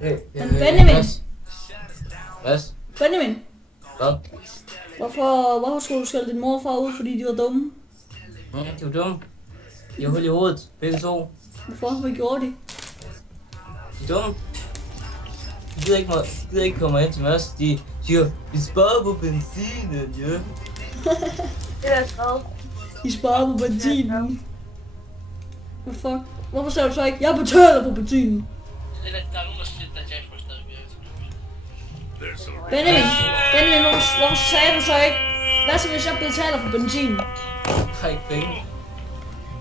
Men Benjamin. Hvad? Benjamin. Hvad? Hvorfor skulle du skælde din mor og far ud, fordi de var dumme? Ja, de var dumme. De har hul i hovedet, begge to. Hvorfor? Hvad gjorde de? De er dumme. De gider ikke komme hen til os. De siger, vi sparer på benzinen, ja. Det er skrevet. De sparer på benzinen. Hvad fuck? Hvorfor sagde du så ikke, jeg betaler på benzinen? Benjamin, hvorfor sagde du så ikke, hvad så hvis jeg betaler for benzin? Jeg har ikke penge.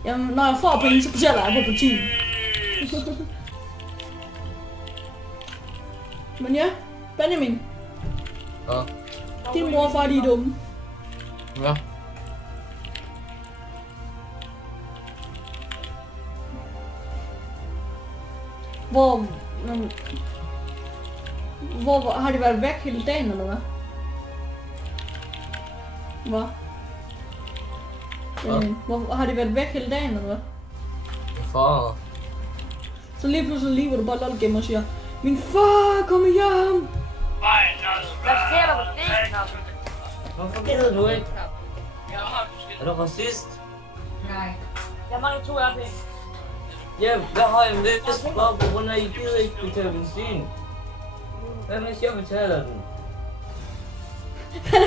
Jamen, når jeg får penge, så betaler jeg på benzin. Men ja, Benjamin. Ja. Din mor og far, de er dumme. Ja. Hvor har de været væk hele dagen, eller hvad? Hvad? Hvor har de været væk hele dagen, eller hvad? Far. Så lige pludselig hvor du bare lol gemmer og siger, min far kommer hjem! Hvad sker der på det? Hvorfor gider du ikke? Er du racist? Nej. Jeg mangler 2 RP. Ja, hvad har jeg med? Bare på grund af, at I gider ikke betale benzin. Hvad hvis jeg betaler den?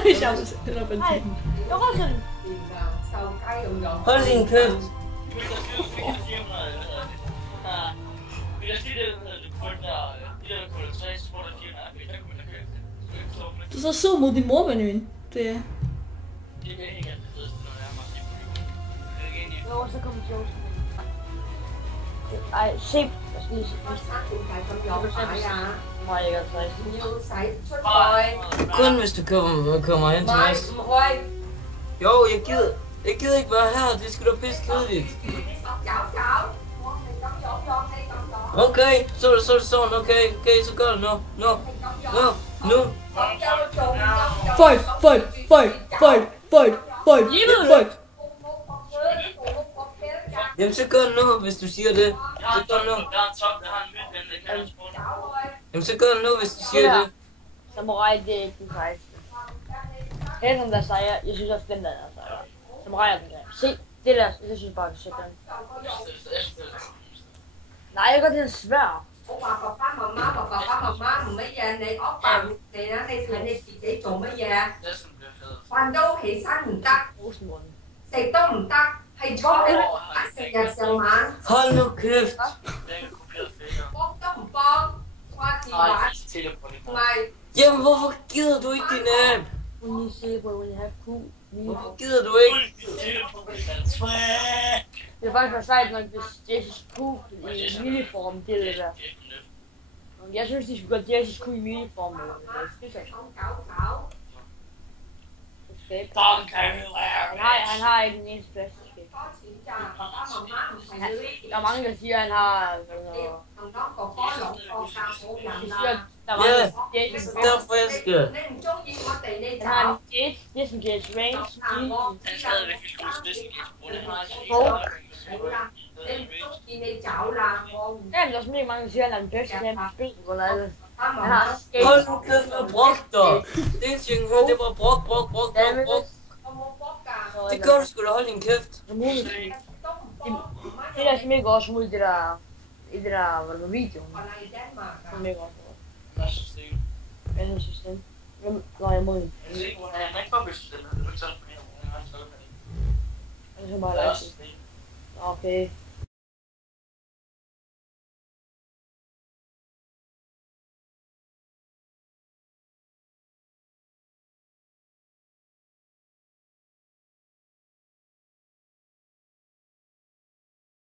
Hvis jeg betaler benzin. Jeg var sådan. Hold din kæft! Du er så sød mod din mor, Benjamin. Det er... Jo, så kommer Joe. Ej, se. Jeg skal lige se. Må jeg ikke Kun hvis du kommer hen til os. Jo, jeg gider ikke være her. Det skal da pisse kedeligt. Okay, så er det sådan. Okay, så gør det nu. Fight! Jamen så gør det nu, hvis du siger det. Så gør det nu. Jamen så gør det nu, hvis du siger det. Samurai, det er ikke den sejeste. Helt som der sejrer, jeg synes også den der sejrer. Samurai er den der. Se, det der, jeg synes bare, det er så godt. Nej, jeg gør det er svær. Hold nu kæft. Jamen hvorfor gider du ikke din app? Hvorfor gider du ikke? Det er faktisk sejt nok, hvis Jesus Q i miniform, det er det der. Jeg synes, de skulle gøre Jesus Q i miniform. Han har ikke den eneste plads. Der er mange, der siger, at han har... Ja, derfor jeg skal. Han har en disengage range. Han er stadigvæk vildt god spidsen i Ja, men der er simpelthen mange, der siger, at han er den bedste til at spille på noget. Hold nu kæft med brok der. Det eneste jeg kunne høre, det var brok. Det gør du sgu da, hold din kæft. Det der simpelthen går også ud i det der... I det der, hvor det var videoen. Som jeg godt Hvad synes du? Jeg synes det. Hvem går jeg imod? Jeg er ikke bare bestemt, det er ikke sådan, at jeg har skrevet med det. Jeg synes bare, det er okay.